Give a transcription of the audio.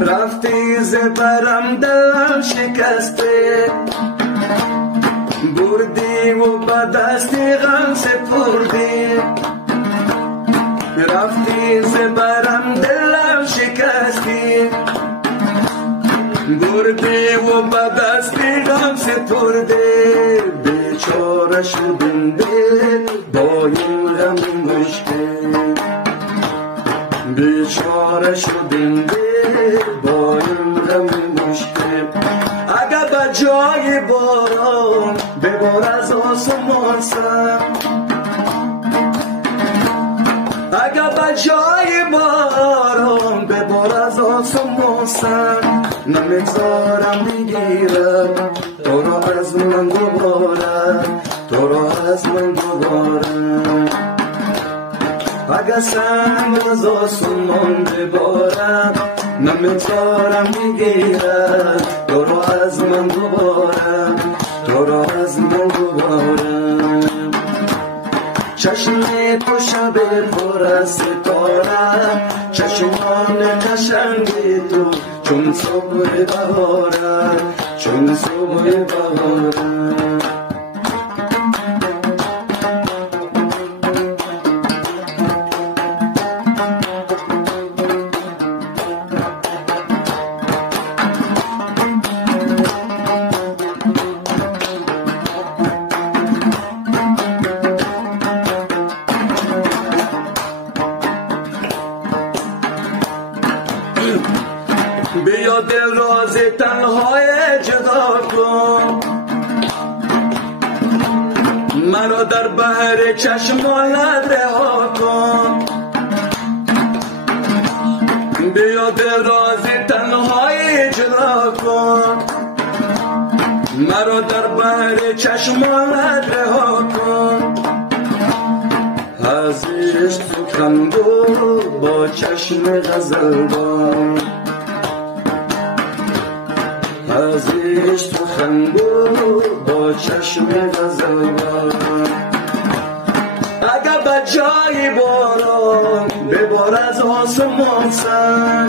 رفتی زبرم دلم شکسته، بردی و به دستی غم سپردی. رفتی زبرم دلم شکستی، بردی و به دستی غم سپردی. بیچاره شدم دل با این غم مشکل، بیچاره شدم دل با این غم مشکل. اگر به جای باران ببار از آسمان سر، اگر به جای باران ببار از آسمان سر، نمیگذارم بگیرم تو را از من دوباره، تو را از من دوباره. اگر سنگ از آسمان ببارم نمیگذارم بگیرم تو را از من دوباره، تو را از من دوباره. چشم تو شب پر از ستاره، چشمان قشنگ تو چون صبح بهاره، چون صبح بهاره. بیا دل راز تنهای جدا کن، مرا در بحر چشمانت رها کن. بیا دل راز تنهای جدا کن، مرا در بحر چشمانت رها کن. از عشق سخن گو با چشم غزلبان، از عشق سخن گو با چشم غزلبان. اگر به جای باران ببار از آسمان سر،